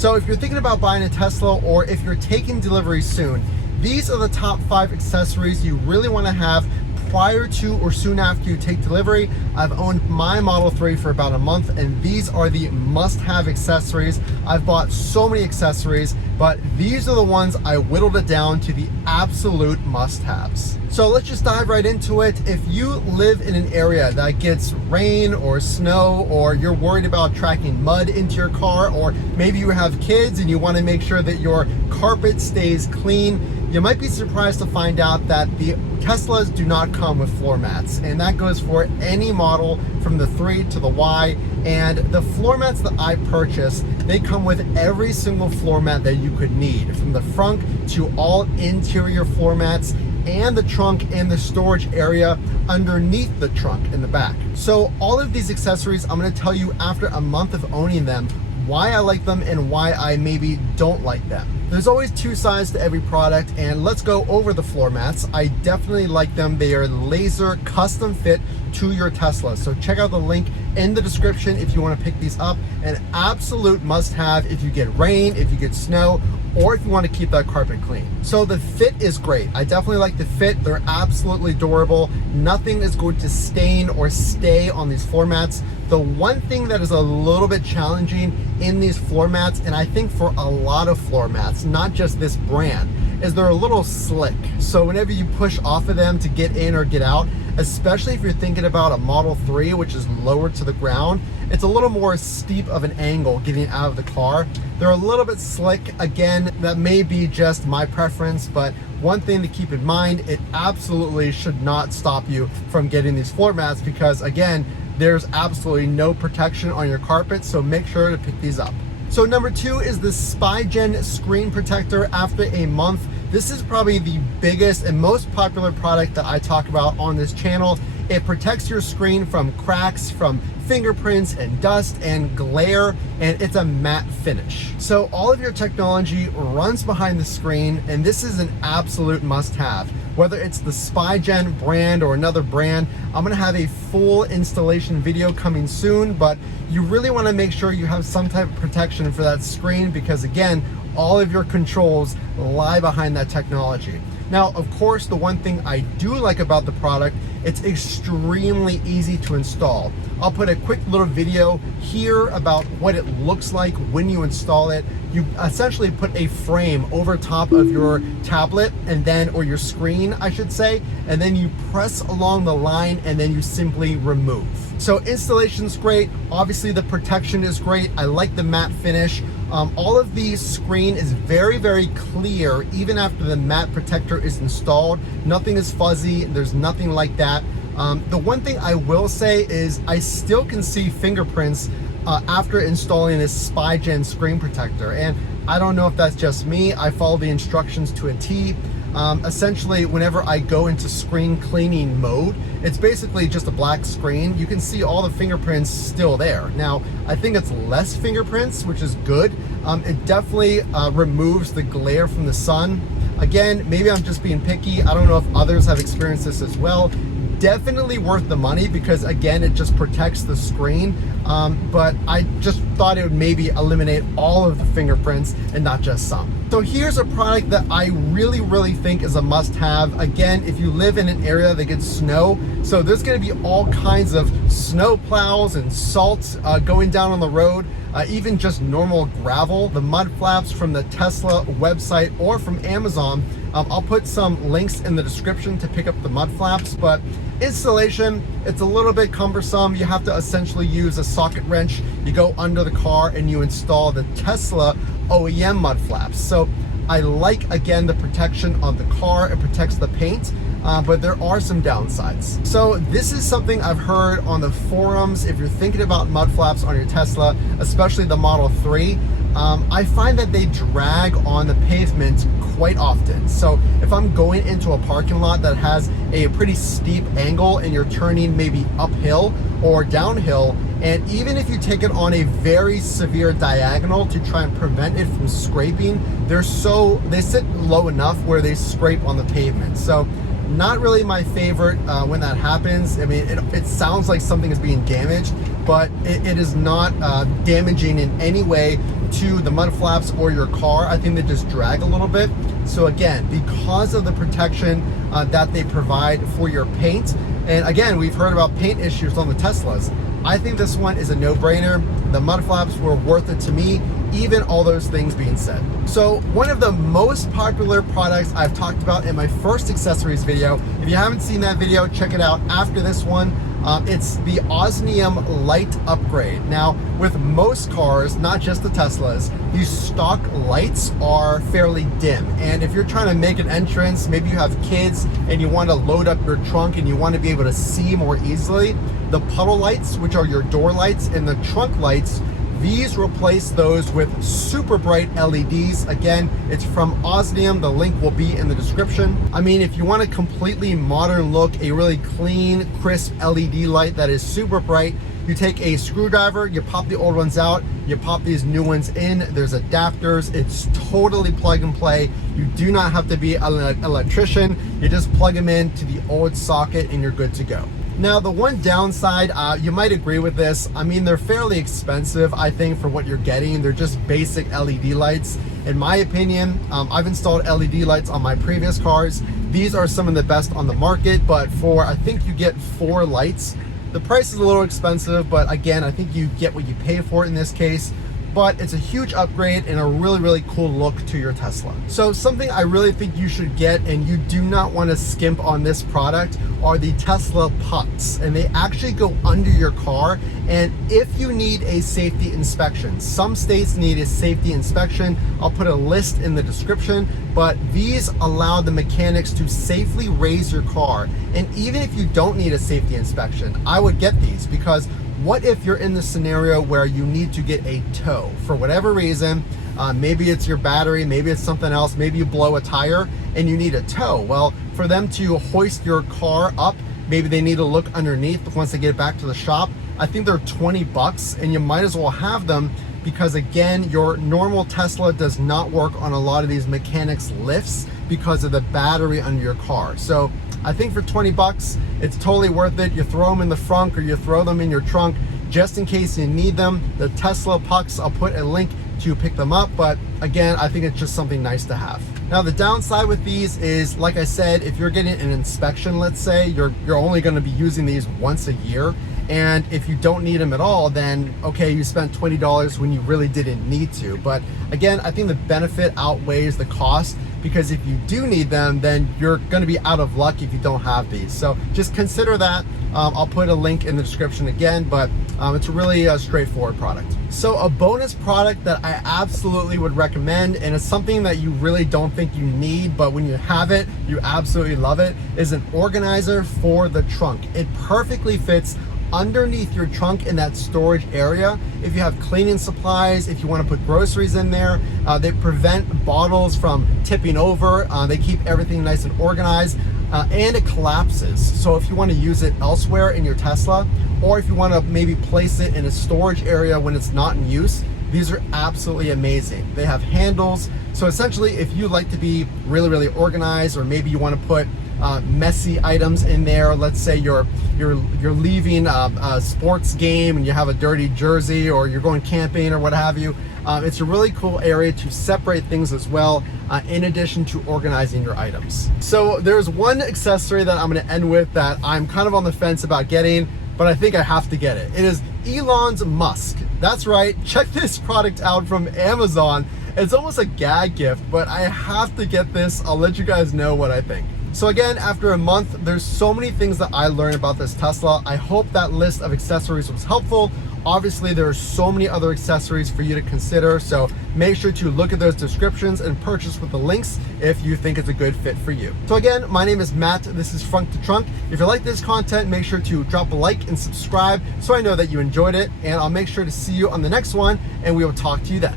So if you're thinking about buying a Tesla or if you're taking delivery soon, these are the top 5 accessories you really want to have prior to or soon after you take delivery. I've owned my Model 3 for about a month, and these are the must-have accessories. I've bought so many accessories, but these are the ones I whittled it down to the absolute must-haves. So let's just dive right into it. If you live in an area that gets rain or snow, or you're worried about tracking mud into your car, or maybe you have kids and you want to make sure that your carpet stays clean, you might be surprised to find out that the Teslas do not come with floor mats, and that goes for any model from the 3 to the Y. And the floor mats that I purchased, they come with every single floor mat that you could need, from the front to all interior floor mats, and the trunk and the storage area underneath the trunk in the back. So all of these accessories, I'm going to tell you after a month of owning them why I like them and why I maybe don't like them. There's always 2 sides to every product, and let's go over the floor mats. I definitely like them. They are laser custom fit to your Tesla. So check out the link in the description if you want to pick these up. An absolute must have if you get rain, if you get snow, or if you want to keep that carpet clean. So the fit is great. I definitely like the fit. They're absolutely durable. Nothing is going to stain or stay on these floor mats. The one thing that is a little bit challenging in these floor mats, and I think for a lot of floor mats, not just this brand, is they're a little slick. So whenever you push off of them to get in or get out, especially if you're thinking about a Model 3, which is lower to the ground, it's a little more steep of an angle getting out of the car. They're a little bit slick. Again, that may be just my preference, but one thing to keep in mind, it absolutely should not stop you from getting these floor mats, because again, there's absolutely no protection on your carpet, so make sure to pick these up. So number 2 is the Spigen screen protector after a month. This is probably the biggest and most popular product that I talk about on this channel. It protects your screen from cracks, from fingerprints and dust and glare, and it's a matte finish. So all of your technology runs behind the screen, and this is an absolute must-have. Whether it's the Spigen brand or another brand, I'm gonna have a full installation video coming soon, but you really wanna make sure you have some type of protection for that screen, because again, all of your controls lie behind that technology. Now, of course, the one thing I do like about the product, it's extremely easy to install. I'll put a quick little video here about what it looks like when you install it. You essentially put a frame over top of your tablet, and then, or your screen, I should say, and then you press along the line, and then you simply remove. So installation's great. Obviously the protection is great. I like the matte finish. All of the screen is very, very clear even after the matte protector is installed. Nothing is fuzzy. There's nothing like that. The one thing I will say is I still can see fingerprints after installing this Spigen screen protector. And I don't know if that's just me. I follow the instructions to a T. Essentially, whenever I go into screen cleaning mode, it's basically just a black screen. You can see all the fingerprints still there. Now, I think it's less fingerprints, which is good. It definitely removes the glare from the sun. Again, maybe I'm just being picky. I don't know if others have experienced this as well. Definitely worth the money, because again, it just protects the screen. But I just thought it would maybe eliminate all of the fingerprints and not just some. So here's a product that I really, really think is a must-have. Again, if you live in an area that gets snow, so there's gonna be all kinds of snow plows and salt going down on the road, even just normal gravel. The mud flaps from the Tesla website or from Amazon, I'll put some links in the description to pick up the mud flaps, but installation, it's a little bit cumbersome. You have to essentially use a socket wrench. You go under the car and you install the Tesla OEM mud flaps. So I like, again, the protection on the car. It protects the paint, but there are some downsides. So this is something I've heard on the forums. If you're thinking about mud flaps on your Tesla, especially the Model 3, I find that they drag on the pavement quite often. So if I'm going into a parking lot that has a pretty steep angle and you're turning maybe uphill or downhill, and even if you take it on a very severe diagonal to try and prevent it from scraping, they sit low enough where they scrape on the pavement. So not really my favorite when that happens. I mean, it sounds like something is being damaged, but it is not damaging in any way to the mud flaps or your car, I think they just drag a little bit. So again, because of the protection that they provide for your paint, and again, we've heard about paint issues on the Teslas, I think this one is a no-brainer. The mud flaps were worth it to me, even all those things being said. So one of the most popular products I've talked about in my first accessories video, if you haven't seen that video, check it out after this one. It's the Osmium light upgrade. Now, with most cars, not just the Teslas, these stock lights are fairly dim. And if you're trying to make an entrance, maybe you have kids and you want to load up your trunk and you want to be able to see more easily, the puddle lights, which are your door lights, and the trunk lights, these replace those with super bright LEDs. Again, it's from Osmium. The link will be in the description. I mean, if you want a completely modern look, a really clean, crisp LED light that is super bright, you take a screwdriver, you pop the old ones out, you pop these new ones in. There's adapters. It's totally plug and play. You do not have to be an electrician. You just plug them into the old socket and you're good to go. Now, the one downside, you might agree with this. I mean, they're fairly expensive, I think, for what you're getting. They're just basic LED lights. In my opinion, I've installed LED lights on my previous cars. These are some of the best on the market, but for, I think you get 4 lights. The price is a little expensive, but again, I think you get what you pay for it in this case. But it's a huge upgrade and a really, really cool look to your Tesla. So something I really think you should get, and you do not want to skimp on this product, are the Tesla pucks. And they actually go under your car. And if you need a safety inspection, some states need a safety inspection. I'll put a list in the description, but these allow the mechanics to safely raise your car. And even if you don't need a safety inspection, I would get these, because what if you're in the scenario where you need to get a tow for whatever reason? Maybe it's your battery, maybe it's something else, maybe you blow a tire and you need a tow. Well, for them to hoist your car up, maybe they need to look underneath once they get back to the shop. I think they're 20 bucks and you might as well have them, because again, your normal Tesla does not work on a lot of these mechanics lifts because of the battery under your car. So I think for 20 bucks, it's totally worth it. You throw them in the front or you throw them in your trunk just in case you need them. The Tesla pucks, I'll put a link to pick them up, but again, I think it's just something nice to have. Now, the downside with these is, like I said, if you're getting an inspection, let's say, you're only gonna be using these once a year. And if you don't need them at all, then okay, you spent $20 when you really didn't need to. But again, I think the benefit outweighs the cost, because if you do need them, then you're going to be out of luck if you don't have these. So just consider that. I'll put a link in the description again, but it's a really straightforward product. So a bonus product that I absolutely would recommend, and it's something that you really don't think you need, but when you have it, you absolutely love it, is an organizer for the trunk. It perfectly fits underneath your trunk in that storage area. If you have cleaning supplies, if you want to put groceries in there, they prevent bottles from tipping over. They keep everything nice and organized, and it collapses. So if you want to use it elsewhere in your Tesla, or if you want to maybe place it in a storage area when it's not in use, these are absolutely amazing. They have handles. So essentially, if you like to be really, really organized, or maybe you want to put messy items in there. Let's say you're leaving a sports game and you have a dirty jersey, or you're going camping or what have you. It's a really cool area to separate things as well, in addition to organizing your items. So there's one accessory that I'm going to end with that I'm kind of on the fence about getting, but I think I have to get it. It is Elon's Musk. That's right. Check this product out from Amazon. It's almost a gag gift, but I have to get this. I'll let you guys know what I think. So again, after a month, there's so many things that I learned about this Tesla. I hope that list of accessories was helpful. Obviously, there are so many other accessories for you to consider, so make sure to look at those descriptions and purchase with the links if you think it's a good fit for you. So again, my name is Matt. This is Frunk to Trunk. If you like this content, make sure to drop a like and subscribe so I know that you enjoyed it, and I'll make sure to see you on the next one, and we will talk to you then.